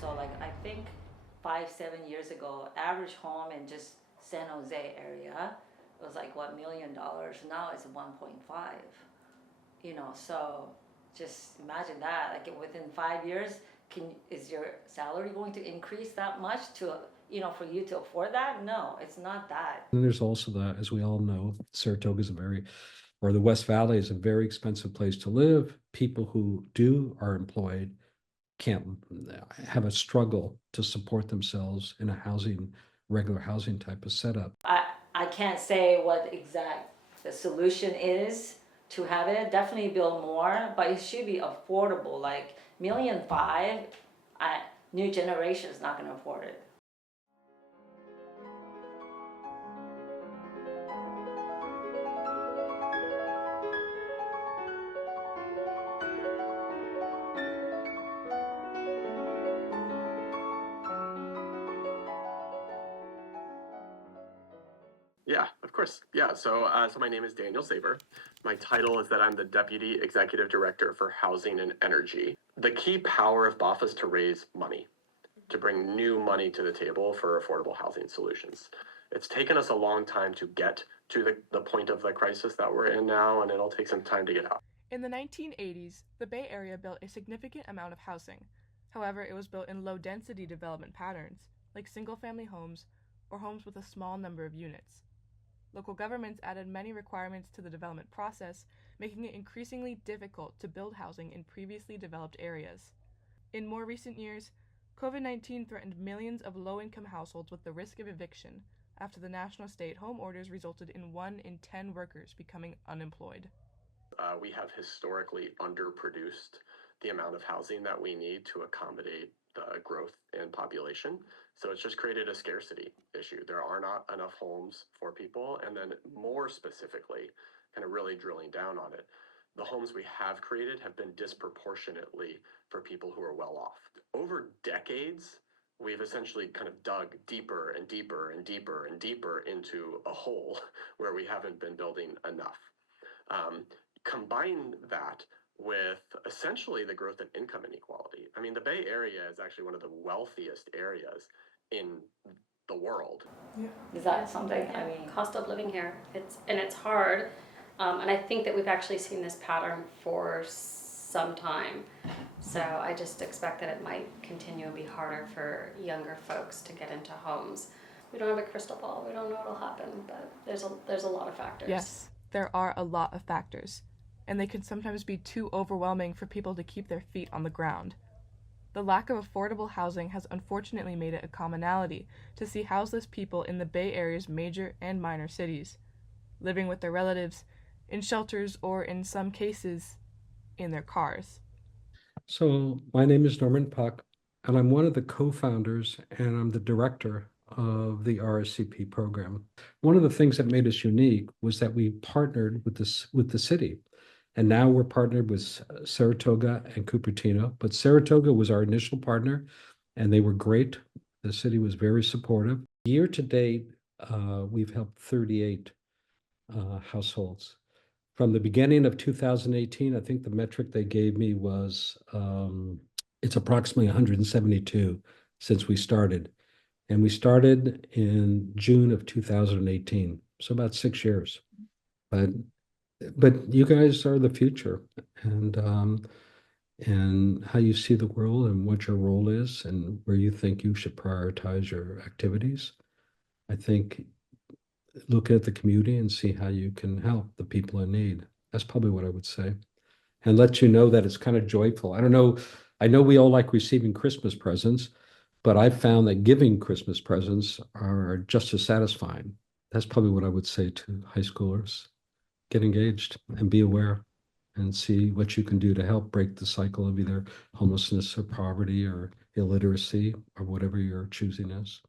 So like I think 5, 7 years ago, average home in just San Jose area was like what $1 million. Now it's 1.5. So just imagine that. Like within 5 years, is your salary going to increase that much to for you to afford that? No, it's not that. And there's also as we all know, Saratoga is or the West Valley is a very expensive place to live. People who are employed can't have a struggle to support themselves in regular housing type of setup. I can't say what exact the solution is to have it. Definitely build more, but it should be affordable. Like 1.5 million, new generation is not going to afford it. Yeah, of course. Yeah, so my name is Daniel Saber. My title is that I'm the Deputy Executive Director for Housing and Energy. The key power of BAFA is to raise money, to bring new money to the table for affordable housing solutions. It's taken us a long time to get to the point of the crisis that we're in now, and it'll take some time to get out. In the 1980s, the Bay Area built a significant amount of housing. However, it was built in low-density development patterns, like single-family homes or homes with a small number of units. Local governments added many requirements to the development process, making it increasingly difficult to build housing in previously developed areas. In more recent years, COVID-19 threatened millions of low-income households with the risk of eviction after the national stay-at-home orders resulted in 1 in 10 workers becoming unemployed. We have historically underproduced the amount of housing that we need to accommodate the growth in population. So it's just created a scarcity issue. There are not enough homes for people. And then more specifically, kind of really drilling down on it, the homes we have created have been disproportionately for people who are well off. Over decades, we've essentially kind of dug deeper and deeper and deeper and deeper into a hole where we haven't been building enough. Combine that with essentially the growth in income inequality. I mean, the Bay Area is actually one of the wealthiest areas in the world. Yeah. Is that something? Yeah. I mean, cost of living here, it's hard, and I think that we've actually seen this pattern for some time. So I just expect that it might continue to be harder for younger folks to get into homes. We don't have a crystal ball. We don't know what'll happen, but there's a lot of factors. Yes, there are a lot of factors, and they can sometimes be too overwhelming for people to keep their feet on the ground. The lack of affordable housing has unfortunately made it a commonality to see houseless people in the Bay Area's major and minor cities, living with their relatives, in shelters, or in some cases, in their cars. So my name is Norman Puck, and I'm one of the co-founders, and I'm the director of the RSCP program. One of the things that made us unique was that we partnered with the city. And now we're partnered with Saratoga and Cupertino, but Saratoga was our initial partner, and they were great. The city was very supportive. Year to date, we've helped 38 households. From the beginning of 2018, I think the metric they gave me was it's approximately 172 since we started. And we started in June of 2018, so about 6 years. But you guys are the future, and how you see the world and what your role is and where you think you should prioritize your activities. I think look at the community and see how you can help the people in need. That's probably what I would say. And let you know that it's kind of joyful. I don't know. I know we all like receiving Christmas presents, but I've found that giving Christmas presents are just as satisfying. That's probably what I would say to high schoolers. Get engaged and be aware and see what you can do to help break the cycle of either homelessness or poverty or illiteracy or whatever your choosing is.